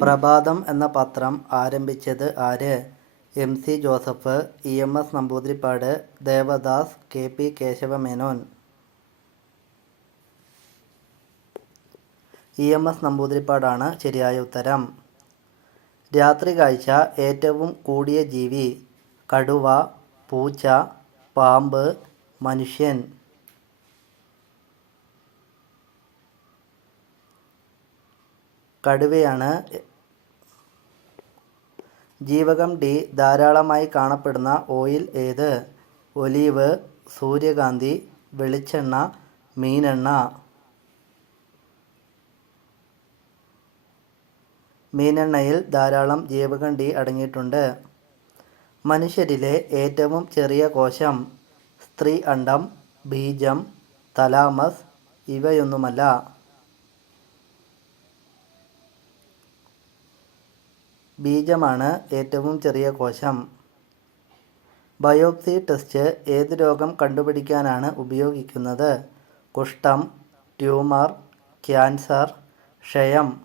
പ്രഭാതം എന്ന പത്രം ആരംഭിച്ചത് ആര്? M C. Joseph, E M S. Namboodiripad, Devadas, K P. Kesava Menon. ഇ.എം.എസ്. നമ്പൂതിരിപ്പാടാണ് ശരിയായ ഉത്തരം. രാത്രി കാഴ്ച ഏറ്റവും കൂടിയ ജീവി? കടുവ, പൂച്ച, പാമ്പ്, മനുഷ്യൻ. കടുവയാണ്. ജീവകം ഡി ധാരാളമായി കാണപ്പെടുന്ന ഓയിൽ ഏത്? ഒലീവ്, സൂര്യകാന്തി, വെളിച്ചെണ്ണ, മീനെണ്ണ. മീനെണ്ണയിൽ ധാരാളം ജീവകം ഡി അടങ്ങിയിട്ടുണ്ട്. മനുഷ്യരിലെ ഏറ്റവും ചെറിയ കോശം? സ്ത്രീ അണ്ഡം, ബീജം, തലാമസ്, ഇവയൊന്നുമല്ല. ബീജമാണ് ഏറ്റവും ചെറിയ കോശം. ബയോപ്സി ടെസ്റ്റ് ഏത് രോഗം കണ്ടുപിടിക്കാനാണ് ഉപയോഗിക്കുന്നത്? കുഷ്ഠം, ട്യൂമർ, ക്യാൻസർ, ക്ഷയം.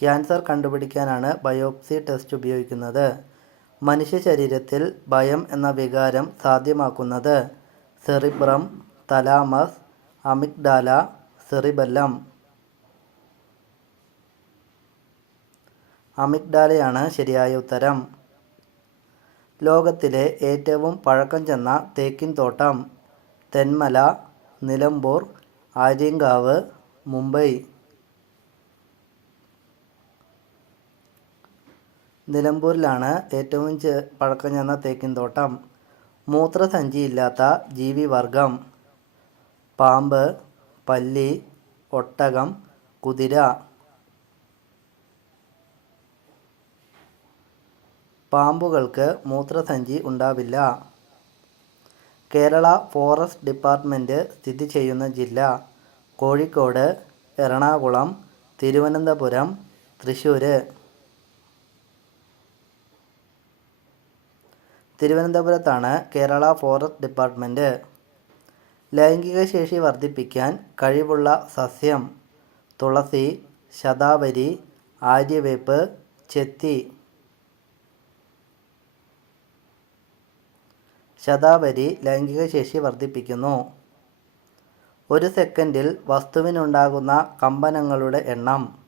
ക്യാൻസർ കണ്ടുപിടിക്കാനാണ് ബയോപ്സി ടെസ്റ്റ് ഉപയോഗിക്കുന്നത്. മനുഷ്യ ശരീരത്തിൽ ഭയം എന്ന വികാരം സാധ്യമാക്കുന്നത്? Cerebrum, thalamus, amygdala, cerebellum. അമിഗ്ഡാലയാണ് ശരിയായ ഉത്തരം. ലോകത്തിലെ ഏറ്റവും പഴക്കം ചെന്ന തേക്കിൻ തോട്ടം? തെന്മല, നിലമ്പൂർ, ആര്യങ്കാവ്, മുംബൈ. നിലമ്പൂരിലാണ് ഏറ്റവും പഴക്കം ചെന്ന തേക്കിൻ തോട്ടം. മൂത്രസഞ്ചിയില്ലാത്ത ജീവിവർഗം? പാമ്പ്, പല്ലി, ഒട്ടകം, കുതിര. പാമ്പുകൾക്ക് മൂത്രസഞ്ചി ഉണ്ടാവില്ല. കേരള ഫോറസ്റ്റ് ഡിപ്പാർട്ട്മെൻറ്റ് സ്ഥിതി ചെയ്യുന്ന ജില്ല? കോഴിക്കോട്, എറണാകുളം, തിരുവനന്തപുരം, തൃശ്ശൂർ. തിരുവനന്തപുരത്താണ് കേരള ഫോറസ്റ്റ് ഡിപ്പാർട്ട്മെൻറ്റ്. ലൈംഗിക ശേഷി വർദ്ധിപ്പിക്കാൻ കഴിവുള്ള സസ്യം? തുളസി, ശതാവരി, ആര്യവേപ്പ്, ചെത്തി. ശതാവരി ലൈംഗിക ശേഷി വർദ്ധിപ്പിക്കുന്നു. ഒരു സെക്കൻഡിൽ വസ്തുവിനുണ്ടാകുന്ന കമ്പനങ്ങളുടെ എണ്ണം?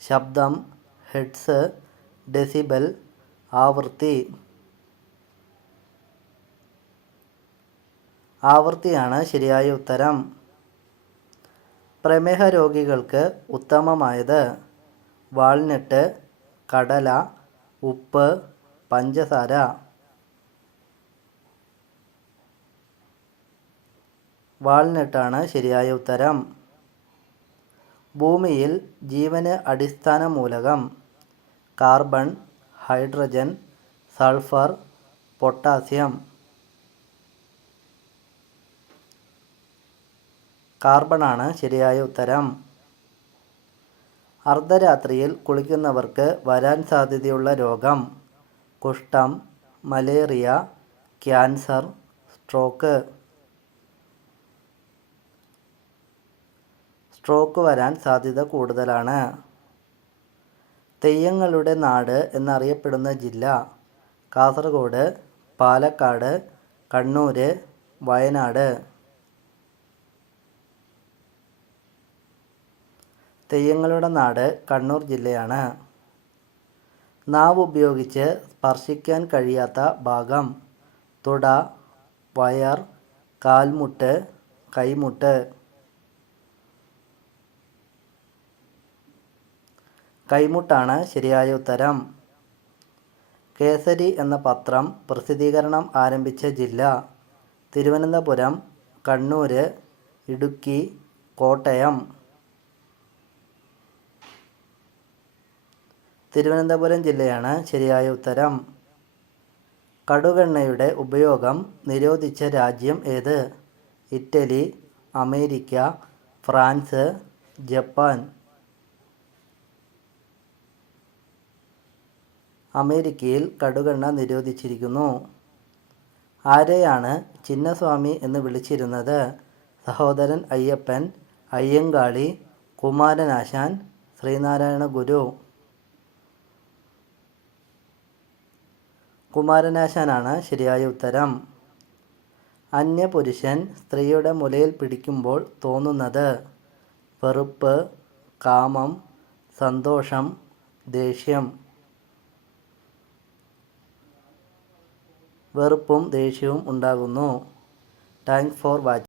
ശബ്ദം, ഹെർട്സ്, ഡെസിബൽ, ആവൃത്തി. ആവൃത്തിയാണ് ശരിയായ ഉത്തരം. പ്രമേഹ രോഗികൾക്ക് ഉത്തമമായത്? വാൾനട്ട്, കടല, ഉപ്പ്, പഞ്ചസാര. വാൾനട്ടാണ് ശരിയായ ഉത്തരം. ഭൂമിയിൽ ജീവന് അടിസ്ഥാന മൂലകം? Carbon, hydrogen, sulphur, potassium. കാർബണാണ് ശരിയായ ഉത്തരം. അർദ്ധരാത്രിയിൽ കുളിക്കുന്നവർക്ക് വരാൻ സാധ്യതയുള്ള രോഗം? കുഷ്ഠം, മലേറിയ, ക്യാൻസർ, സ്ട്രോക്ക്. സ്ട്രോക്ക് വരാൻ സാധ്യത കൂടുതലാണ്. തെയ്യങ്ങളുടെ നാട് എന്നറിയപ്പെടുന്ന ജില്ല? കാസർഗോഡ്, പാലക്കാട്, കണ്ണൂർ, വയനാട്. തെയ്യങ്ങളുടെ നാട് കണ്ണൂർ ജില്ലയാണ്. നാവ് ഉപയോഗിച്ച് സ്പർശിക്കാൻ കഴിയാത്ത ഭാഗം? തുട, വയർ, കാൽമുട്ട്, കൈമുട്ട്. കൈമുട്ടാണ് ശരിയായ ഉത്തരം. കേസരി എന്ന പത്രം പ്രസിദ്ധീകരണം ആരംഭിച്ച ജില്ല? തിരുവനന്തപുരം, കണ്ണൂർ, ഇടുക്കി, കോട്ടയം. തിരുവനന്തപുരം ജില്ലയാണ് ശരിയായ ഉത്തരം. കടുകെണ്ണയുടെ ഉപയോഗം നിരോധിച്ച രാജ്യം ഏത്? Italy, America, France, Japan. അമേരിക്കയിൽ കടുകെണ്ണ നിരോധിച്ചിരിക്കുന്നു. ആരെയാണ് ചിന്നസ്വാമി എന്ന് വിളിച്ചിരുന്നത്? സഹോദരൻ അയ്യപ്പൻ, അയ്യങ്കാളി, കുമാരനാശാൻ, ശ്രീനാരായണ ഗുരു. കുമാരനാശാനാണ് ശരിയായ ഉത്തരം. അന്യപുരുഷൻ സ്ത്രീയുടെ മുലയിൽ പിടിക്കുമ്പോൾ തോന്നുന്നത് വെറുപ്പ്, കാമം, സന്തോഷം, ദേഷ്യം. വെറുപ്പും ദേഷ്യവും ഉണ്ടാകുന്നു. Thanks for watching.